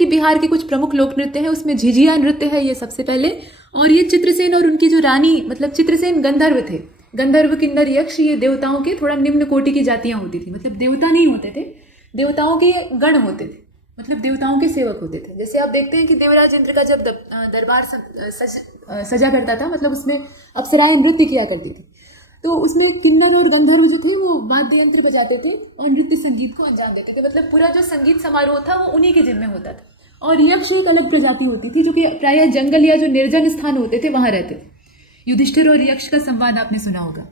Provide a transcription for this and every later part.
कि बिहार के कुछ प्रमुख लोक नृत्य हैं, उसमें झिझिया नृत्य है ये सबसे पहले। और ये चित्रसेन और उनकी जो रानी, मतलब चित्रसेन गंधर्व थे, गंधर्व किन्नर यक्ष, ये देवताओं के थोड़ा निम्न कोटि की जातियां होती थी। मतलब देवता नहीं होते थे, देवताओं के गण होते थे, मतलब देवताओं के सेवक होते थे। जैसे आप देखते हैं कि देवराज इंद्र का जब दरबार सजा करता था, मतलब उसमें अप्सराएं नृत्य किया करती थी, तो उसमें किन्नर और गंधर्व जो थे वो वाद्य यंत्र बजाते थे और नृत्य संगीत को अंजाम देते थे। मतलब पूरा जो संगीत समारोह था वो उन्हीं के जिम्मे होता था। और यक्ष एक अलग प्रजाति होती थी जो कि प्रायः जंगल या जो निर्जन स्थान होते थे वहां रहते थे। युधिष्ठिर और यक्ष का संवाद आपने सुना होगा।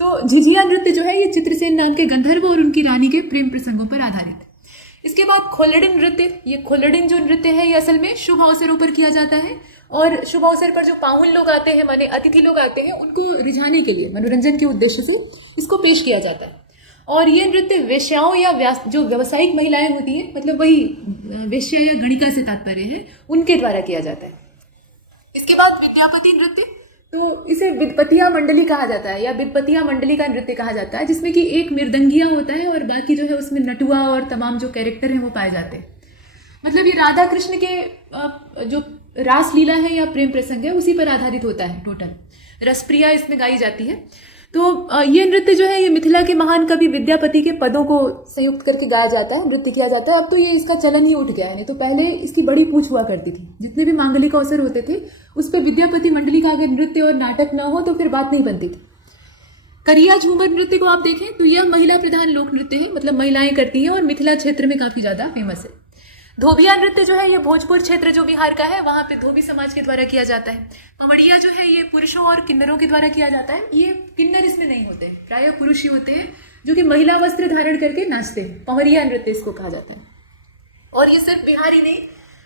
तो झिझिया नृत्य जो है ये चित्रसेन नाम के गंधर्व और उनकी रानी के प्रेम प्रसंगों पर आधारित है। इसके बाद खोलडिन नृत्य, ये खोलडिन जो नृत्य है ये असल में शुभ अवसरों पर किया जाता है और शुभ अवसर पर जो पाहुन लोग आते हैं, माने अतिथि लोग आते हैं, उनको रिझाने के लिए, मनोरंजन के उद्देश्य से इसको पेश किया जाता है। और ये नृत्य वेश्याओं या जो व्यावसायिक महिलाएं होती हैं, मतलब वही वेश्या या गणिका से तात्पर्य है, उनके द्वारा किया जाता है। इसके बाद विद्यापति नृत्य, तो इसे विद्पतिया मंडली कहा जाता है या विद्पतिया मंडली का नृत्य कहा जाता है, जिसमें कि एक मृदंगिया होता है और बाकी जो है उसमें नटुआ और तमाम जो कैरेक्टर हैं वो पाए जाते हैं। मतलब ये राधा कृष्ण के जो रासलीला है या प्रेम प्रसंग है उसी पर आधारित होता है। टोटल रसप्रिया इसमें गाई जाती है। तो ये नृत्य जो है ये मिथिला के महान कवि विद्यापति के पदों को संयुक्त करके गाया जाता है, नृत्य किया जाता है। अब तो ये इसका चलन ही उठ गया है, नहीं तो पहले इसकी बड़ी पूछ हुआ करती थी। जितने भी मांगलिक अवसर होते थे उस पर विद्यापति मंडली का अगर नृत्य और नाटक न हो तो फिर बात नहीं बनती थी। करिया झूमर नृत्य को आप देखें तो यह महिला प्रधान लोक नृत्य है, मतलब महिलाएं करती हैं और मिथिला क्षेत्र में काफी ज्यादा फेमस है। धोबिया नृत्य जो है ये भोजपुर क्षेत्र जो बिहार का है वहां पे धोबी समाज के द्वारा किया जाता है। पवड़िया जो है ये पुरुषों और किन्नरों के द्वारा किया जाता है। ये किन्नर इसमें नहीं होते, प्रायः पुरुष ही होते हैं जो कि महिला वस्त्र धारण करके नाचते हैं। पवड़िया नृत्य इसको कहा जाता है। और ये सिर्फ बिहार ही नहीं,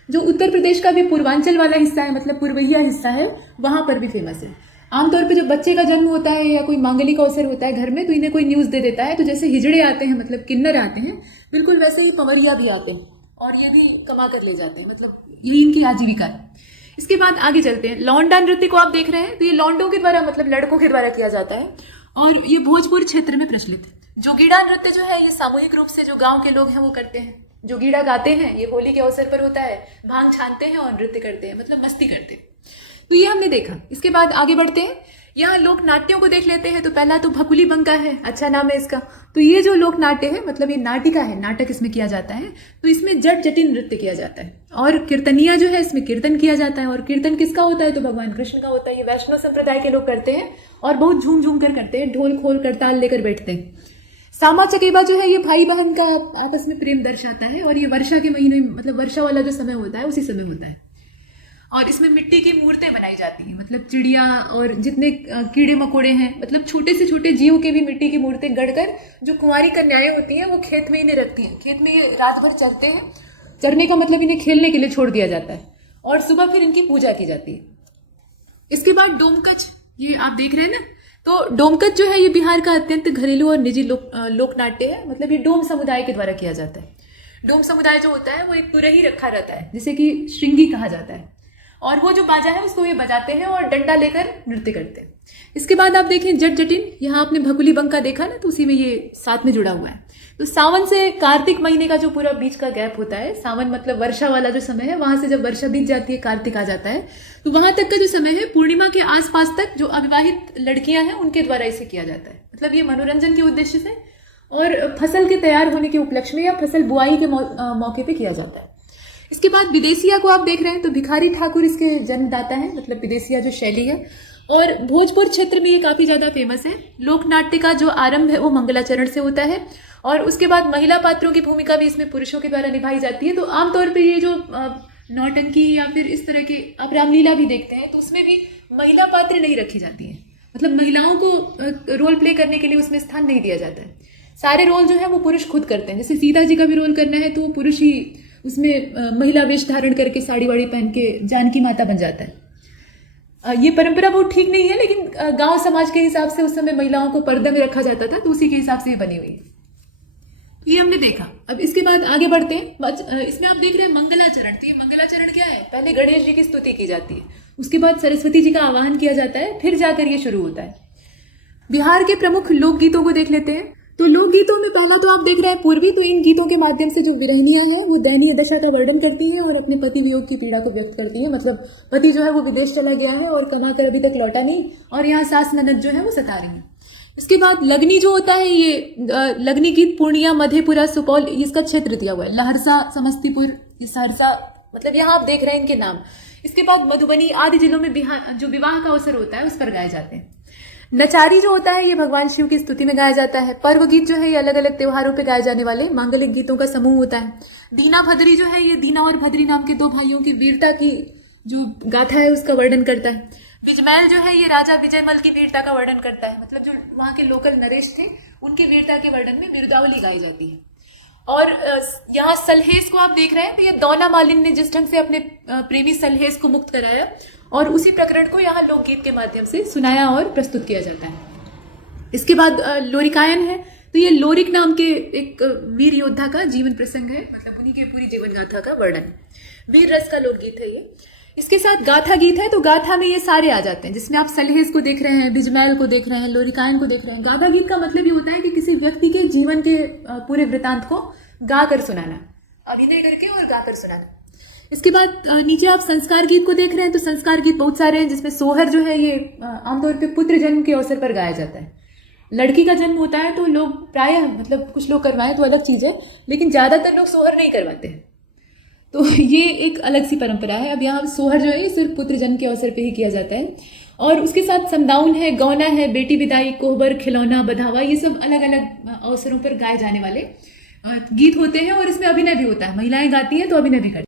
जो उत्तर प्रदेश का भी पूर्वांचल वाला हिस्सा है, मतलब पूर्वैया हिस्सा है, वहां पर भी फेमस है। आमतौर पर जब बच्चे का जन्म होता है या कोई मांगलिक अवसर होता है घर में, तो इन्हें कोई न्यूज दे देता है, तो जैसे हिजड़े आते हैं, मतलब किन्नर आते हैं, बिल्कुल वैसे ही पवड़िया भी आते हैं और ये भी कमा कर ले जाते हैं। मतलब यही इनकी आजीविका है। इसके बाद आगे चलते हैं। लौंडा नृत्य को आप देख रहे हैं तो ये लौंडों के द्वारा, मतलब लड़कों के द्वारा किया जाता है और ये भोजपुर क्षेत्र में प्रचलित है। जोगीड़ा नृत्य जो है ये सामूहिक रूप से जो गांव के लोग हैं वो करते हैं। जोगीड़ा गाते हैं, ये होली के अवसर पर होता है, भांग छानते हैं और नृत्य करते हैं, मतलब मस्ती करते हैं। तो ये हमने देखा। इसके बाद आगे बढ़ते हैं, यहाँ लोक नाट्यों को देख लेते हैं। तो पहला तो भकुली बंका है, अच्छा नाम है इसका। तो ये जो लोक नाट्य है, मतलब ये नाटिका है, नाटक इसमें किया जाता है। तो इसमें जट जटिन नृत्य किया जाता है और कीर्तनिया जो है इसमें कीर्तन किया जाता है। और कीर्तन किसका होता है? तो भगवान कृष्ण का होता है। ये वैष्णव संप्रदाय के लोग करते हैं और बहुत झूम झूम कर करते हैं, ढोल खोल कर ताल लेकर बैठते हैं। सामा चकेबा जो है ये भाई बहन का आपस में प्रेम दर्शाता है और ये वर्षा के महीने में, मतलब वर्षा वाला जो समय होता है उसी समय होता है। और इसमें मिट्टी की मूर्तें बनाई जाती हैं, मतलब चिड़िया और जितने कीड़े मकोड़े हैं, मतलब छोटे से छोटे जीव के भी मिट्टी की मूर्तें गढ़कर जो कुंवारी कन्याएं होती हैं वो खेत में इन्हें रखती हैं। खेत में ये रात भर चरते हैं। चरने का मतलब इन्हें खेलने के लिए छोड़ दिया जाता है और सुबह फिर इनकी पूजा की जाती है। इसके बाद डोमकच, ये आप देख रहे हैं ना। तो डोमकच जो है ये बिहार का अत्यंत घरेलू और निजी लोक नाट्य है। मतलब ये डोम समुदाय के द्वारा किया जाता है। डोम समुदाय जो होता है वो एक तुरही रखा रहता है, जिसे कि श्रृंगी कहा जाता है, और वो जो बाजा है उसको ये बजाते हैं और डंडा लेकर नृत्य करते हैं। इसके बाद आप देखें जट जटिन, यहाँ आपने भकुली बंका देखा ना, तो उसी में ये साथ में जुड़ा हुआ है। तो सावन से कार्तिक महीने का जो पूरा बीच का गैप होता है, सावन मतलब वर्षा वाला जो समय है, वहां से जब वर्षा बीत जाती है कार्तिक आ जाता है, तो वहां तक का जो समय है पूर्णिमा के आसपास तक जो अविवाहित लड़कियां हैं उनके द्वारा इसे किया जाता है। मतलब ये मनोरंजन के उद्देश्य से और फसल के तैयार होने के उपलक्ष्य में या फसल बुआई के मौके पर किया जाता है। इसके बाद विदेशिया को आप देख रहे हैं तो भिखारी ठाकुर इसके जन्मदाता है, मतलब विदेशिया जो शैली है। और भोजपुर क्षेत्र में ये काफी ज्यादा फेमस है। लोक नाट्य का जो आरंभ है वो मंगलाचरण से होता है और उसके बाद महिला पात्रों की भूमिका भी इसमें पुरुषों के द्वारा निभाई जाती है। तो आमतौर पर ये जो नौटंकी या फिर इस तरह के आप रामलीला भी देखते हैं तो उसमें भी महिला पात्र नहीं रखी जाती है, मतलब महिलाओं को रोल प्ले करने के लिए उसमें स्थान नहीं दिया जाता है। सारे रोल जो है वो पुरुष खुद करते हैं। जैसे सीता जी का भी रोल करना है तो वो पुरुष ही उसमें महिला वेश धारण करके साड़ी वाड़ी पहन के जानकी माता बन जाता है। ये परंपरा बहुत ठीक नहीं है, लेकिन गांव समाज के हिसाब से उस समय महिलाओं को पर्दे में रखा जाता था, तो उसी के हिसाब से ये बनी हुई है। तो ये हमने देखा। अब इसके बाद आगे बढ़ते हैं। इसमें आप देख रहे हैं मंगलाचरण। तो ये मंगलाचरण क्या है? पहले गणेश जी की स्तुति की जाती है, उसके बाद सरस्वती जी का आवाहन किया जाता है, फिर जाकर ये शुरू होता है। बिहार के प्रमुख लोकगीतों को देख लेते हैं। तो लोकगीतों में पहला तो आप देख रहे हैं पूर्वी। तो इन गीतों के माध्यम से जो विरहिणियां हैं वो दयनीय दशा का वर्णन करती हैं और अपने पति वियोग की पीड़ा को व्यक्त करती हैं। मतलब पति जो है वो विदेश चला गया है और कमा कर अभी तक लौटा नहीं, और यहाँ सास ननद जो है वो सता रही है। उसके बाद लगनी जो होता है, ये लगनी गीत पूर्णिया, मधेपुरा, सुपौल, इसका क्षेत्र दिया हुआ है। लहरसा, समस्तीपुर, सहरसा, मतलब यहाँ आप देख रहे हैं इनके नाम। इसके बाद मधुबनी आदि जिलों में जो विवाह का अवसर होता है उस पर गाए जाते हैं। नचारी जो होता है ये भगवान शिव की स्तुति में गाया जाता है। पर्व गीत जो है ये अलग अलग त्योहारों पे गाए जाने वाले मांगलिक गीतों का समूह होता है। दीना भद्री जो है ये दीना और भद्री नाम के दो भाइयों की वीरता की जो गाथा है उसका वर्णन करता है। विजमैल जो है ये राजा विजयमल की वीरता का वर्णन करता है। मतलब जो वहाँ के लोकल नरेश थे उनकी वीरता के वर्णन में वीरतावली गाई जाती है। और यहाँ सलहेस को आप देख रहे हैं, तो ये दौना मालिन ने जिस ढंग से अपने प्रेमी सलहेस को मुक्त कराया और उसी प्रकरण को यहाँ लोकगीत के माध्यम से सुनाया और प्रस्तुत किया जाता है। इसके बाद लोरिकायन है, तो ये लोरिक नाम के एक वीर योद्धा का जीवन प्रसंग है। मतलब उन्हीं के पूरी जीवन गाथा का वर्णन, वीर रस का लोकगीत है ये। इसके साथ गाथा गीत है, तो गाथा में ये सारे आ जाते हैं, जिसमें आप सलहेस को देख रहे हैं, बिजमैल को देख रहे हैं, लोरिकायन को देख रहे हैं। गाथा गीत का मतलब ये होता है कि किसी व्यक्ति के जीवन के पूरे वृतांत को गा कर सुनाना, अभिनय करके और गा कर सुनाना। इसके बाद नीचे आप संस्कार गीत को देख रहे हैं, तो संस्कार गीत बहुत सारे हैं, जिसमें सोहर जो है ये आमतौर पे पुत्र जन्म के अवसर पर गाया जाता है। लड़की का जन्म होता है तो लोग प्रायः, मतलब कुछ लोग करवाएं तो अलग चीज़ है, लेकिन ज़्यादातर लोग सोहर नहीं करवाते हैं। तो ये एक अलग सी परंपरा है। अब यहाँ सोहर जो है ये सिर्फ पुत्र जन्म के अवसर पे ही किया जाता है। और उसके साथ समदाउन है, गौना है, बेटी विदाई, कोहबर, खिलौना, बधावा, ये सब अलग अलग अवसरों पर गाए जाने वाले गीत होते हैं। और इसमें अभिनय भी होता है, महिलाएं गाती हैं तो अभिनय भी करती हैं।